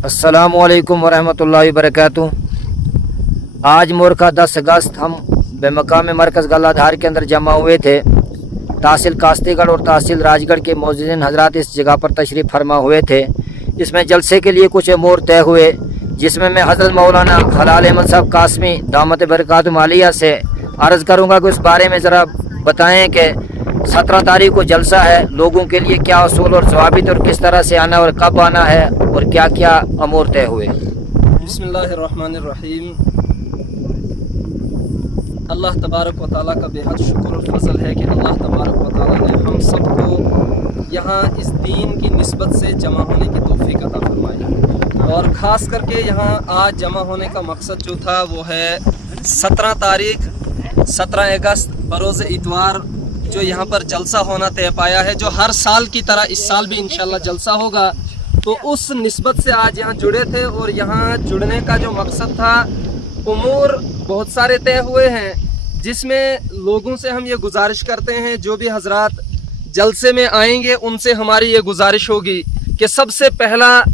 अस्सलामु अलैकुम वरहमतुल्लाहि वबरकातुहू। आज मोरखा 10 अगस्त हम बेमकाम मरकज़ गल्लाधार के अंदर जमा हुए थे। तहसील कास्तीगढ़ और तहसील राजगढ़ के मौजूदीन हजरात इस जगह पर तशरीफ़ फरमा हुए थे। इसमें जलसे के लिए कुछ अमूर तय हुए, जिसमें मैं हज़रत मौलाना हलाल अहमद साहब कासमी दामत बरकातुहू मालिया से अर्ज़ करूँगा कि उस बारे में ज़रा बताएँ कि 17 तारीख को जलसा है, लोगों के लिए क्या असूल और ज़वाबित और किस तरह से आना और कब आना है और क्या क्या अमूर तय हुए। बिस्मिल्लाहिर्रहमानिर्रहीम। अल्लाह तबारक व तआला का बेहद शुक्र और फजल है कि अल्लाह तबारक व तआला ने हम सबको यहाँ इस दीन की निस्बत से जमा होने की तौफीक अता फरमाई। और ख़ास करके यहाँ आज जमा होने का मकसद जो था वो है 17 अगस्त बरोज़ इतवार जो यहाँ पर जलसा होना तय पाया है, जो हर साल की तरह इस साल भी इंशाल्लाह जलसा होगा। तो उस निस्बत से आज यहाँ जुड़े थे और यहाँ जुड़ने का जो मकसद था, उमूर बहुत सारे तय हुए हैं, जिसमें लोगों से हम ये गुजारिश करते हैं, जो भी हजरात जलसे में आएंगे उनसे हमारी ये गुजारिश होगी कि सबसे पहला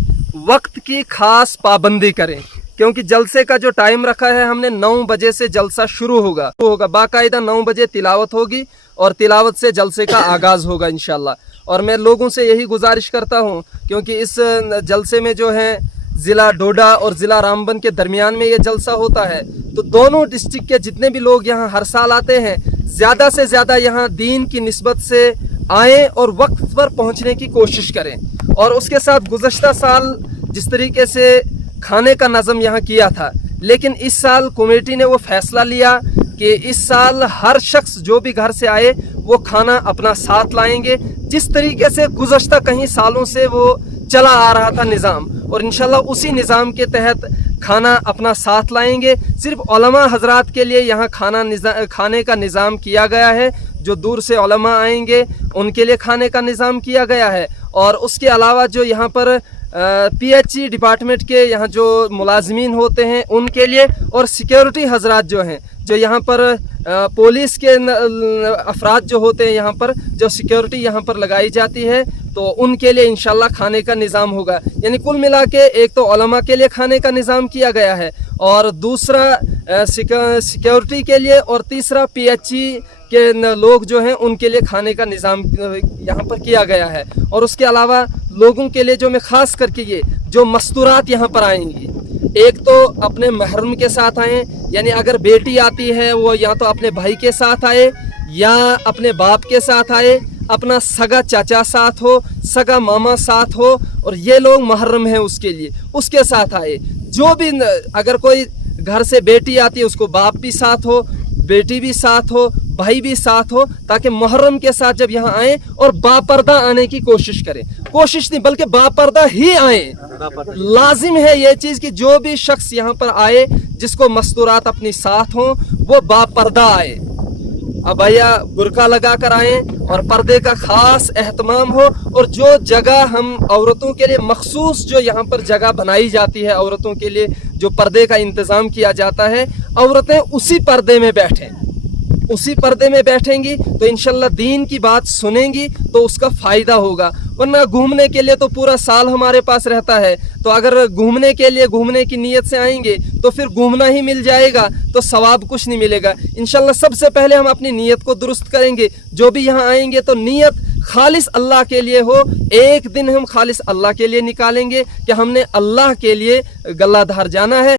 वक्त की खास पाबंदी करें, क्योंकि जलसे का जो टाइम रखा है हमने 9 बजे से जलसा शुरू होगा बाकायदा 9 बजे तिलावत होगी और तिलावत से जलसे का आगाज़ होगा इंशाल्लाह। और मैं लोगों से यही गुजारिश करता हूँ, क्योंकि इस जलसे में जो है ज़िला डोडा और ज़िला रामबन के दरमियान में ये जलसा होता है, तो दोनों डिस्ट्रिक्ट के जितने भी लोग यहाँ हर साल आते हैं, ज़्यादा से ज़्यादा यहाँ दीन की निस्बत से आएँ और वक्त पर पहुँचने की कोशिश करें। और उसके साथ गुज़श्ता साल जिस तरीके से खाने का नज़म यहाँ किया था, लेकिन इस साल कमेटी ने वो फैसला लिया कि इस साल हर शख्स जो भी घर से आए वो खाना अपना साथ लाएंगे, जिस तरीके से गुज़श्ता कहीं सालों से वो चला आ रहा था निज़ाम, और इंशाल्लाह उसी निज़ाम के तहत खाना अपना साथ लाएंगे। सिर्फ उलमा हजरात के लिए यहाँ खाने का निज़ाम किया गया है, जो दूर से उलमा आएंगे उनके लिए खाने का निज़ाम किया गया है। और उसके अलावा जो यहाँ पर PHE डिपार्टमेंट के यहाँ जो मुलाजमीन होते हैं उनके लिए, और सिक्योरिटी हजरात जो हैं, जो यहाँ पर पुलिस के अफराद जो होते हैं यहाँ पर जो सिक्योरिटी यहाँ पर लगाई जाती है, तो उनके लिए इंशाल्लाह खाने का निज़ाम होगा। यानी कुल मिला के एक तो उलमा के लिए खाने का निज़ाम किया गया है, और दूसरा सिक्योरिटी के लिए, और तीसरा PHE के लोग जो हैं उनके लिए खाने का निज़ाम यहाँ पर किया गया है। और उसके अलावा लोगों के लिए जो मैं ख़ास करके ये जो मस्तूरात यहाँ पर आएंगी, एक तो अपने महरम के साथ आएँ, यानी अगर बेटी आती है वो या तो अपने भाई के साथ आए या अपने बाप के साथ आए, अपना सगा चाचा साथ हो, सगा मामा साथ हो, और ये लोग महरम हैं उसके लिए उसके साथ आए। जो भी अगर कोई घर से बेटी आती है उसको बाप भी साथ हो, बेटी भी साथ हो, भाई भी साथ हो, ताकि मुहर्रम के साथ जब यहाँ आए और बापर्दा आने की कोशिश करें। कोशिश नहीं बल्कि बापर्दा ही आए। लाजिम है ये चीज़ कि जो भी शख्स यहाँ पर आए जिसको मस्तूरात अपनी साथ हो वो बापर्दा आए, अबाया बुरका लगा कर आए और पर्दे का खास एहतमाम हो। और जो जगह हम औरतों के लिए मखसूस जो यहाँ पर जगह बनाई जाती है, औरतों के लिए जो पर्दे का इंतज़ाम किया जाता है, औरतें उसी पर्दे में बैठें। उसी पर्दे में बैठेंगी तो इंशाल्लाह दीन की बात सुनेंगी तो उसका फ़ायदा होगा। वरना घूमने के लिए तो पूरा साल हमारे पास रहता है, तो अगर घूमने के लिए घूमने की नीयत से आएंगे तो फिर घूमना ही मिल जाएगा, तो सवाब कुछ नहीं मिलेगा। इंशाल्लाह सबसे पहले हम अपनी नीयत को दुरुस्त करेंगे। जो भी यहाँ आएंगे तो नीयत खालिस अल्लाह के लिए हो। एक दिन हम खालिस अल्लाह के लिए निकालेंगे कि हमने अल्लाह के लिए गल्लाधार जाना है।